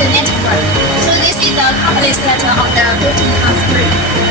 the network. So this is a complex letter of the 14 times group.